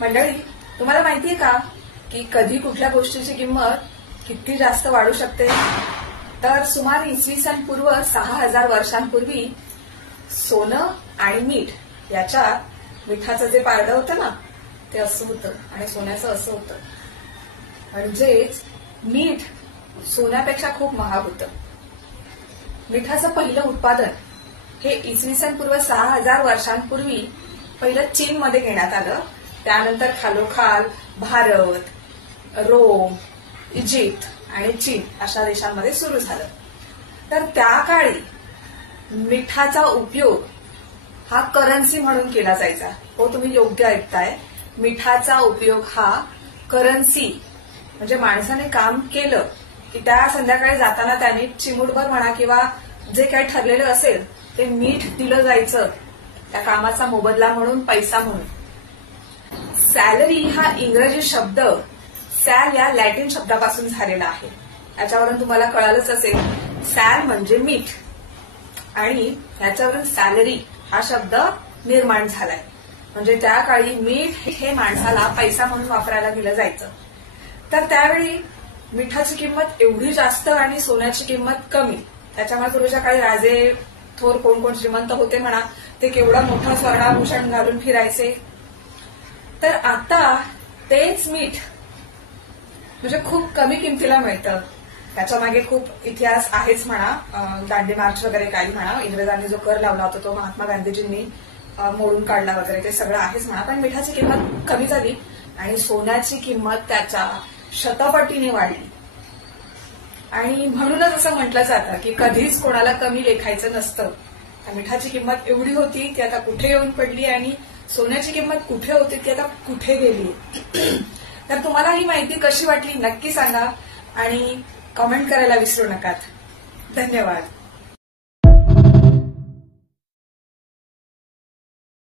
मंडळी, तुम्हाला माहितीये का की कधी कुठल्या गोष्टीची किंमत किती जास्त वाढू शकते? तर सुमारे इसवी पूर्व 6000 वर्षांपूर्वी सोनं आणि मीठ याच्यात मिठाचं जे पारडं होतं ना ते असं होतं आणि सोन्याचं असं होतं. म्हणजेच मीठ सोन्यापेक्षा खूप महाग होतं. मिठाचं पहिलं उत्पादन हे इसवी पूर्व 6000 वर्षांपूर्वी पहिलं चीनमध्ये घेण्यात आलं. त्यानंतर खालोखाल भारत, रोम, इजिप्त आणि चीन अशा देशांमध्ये सुरू झालं. तर त्या काळी मिठाचा उपयोग हा करन्सी म्हणून केला जायचा. हो, तुम्ही योग्य ऐकताय. मिठाचा उपयोग हा करन्सी म्हणजे माणसाने काम केलं की त्या संध्याकाळी जाताना त्याने चिमूटभर म्हणा किंवा जे काही ठरलेलं असेल ते मीठ दिलं जायचं त्या कामाचा मोबदला म्हणून, पैसा म्हणून. सॅलरी हा इंग्रजी शब्द सॅल या लॅटिन शब्दापासून झालेला आहे. याच्यावरून तुम्हाला कळालंच असेल, सॅल म्हणजे मीठ आणि याच्यावरून सॅलरी हा शब्द निर्माण झालाय. म्हणजे त्या काळी मीठ हे माणसाला पैसा म्हणून वापरायला दिलं जायचं. तर त्यावेळी मिठाची किंमत एवढी जास्त आणि सोन्याची किंमत कमी. त्याच्यामुळे पूर्वीच्या काळी राजे थोर कोण कोण श्रीमंत होते म्हणा, ते केवढं मोठं स्वर्णाभूषण घालून फिरायचे. तर आता तेच मीठ म्हणजे खूप कमी किमतीला मिळतं. त्याच्या मागे खूप इतिहास आहेच म्हणा. दांडी मार्च वगैरे काही म्हणा, इंग्रजांनी जो कर लावला होता तो महात्मा गांधीजींनी मोडून काढला वगैरे, ते सगळं आहेच म्हणा. पण मिठाची किंमत कमी झाली आणि सोन्याची किंमत त्याच्या शतपटीने वाढली. आणि म्हणूनच असं म्हटलं जातं की कधीच कोणाला कमी लेखायचं नसतं. मिठाची किंमत एवढी होती ती आता कुठे येऊन पडली आणि सोन्याची किंमत कुठे होती ती आता कुठे गेली. तर तुम्हाला ही माहिती कशी वाटली नक्की सांगा आणि कमेंट करायला विसरू नका. धन्यवाद.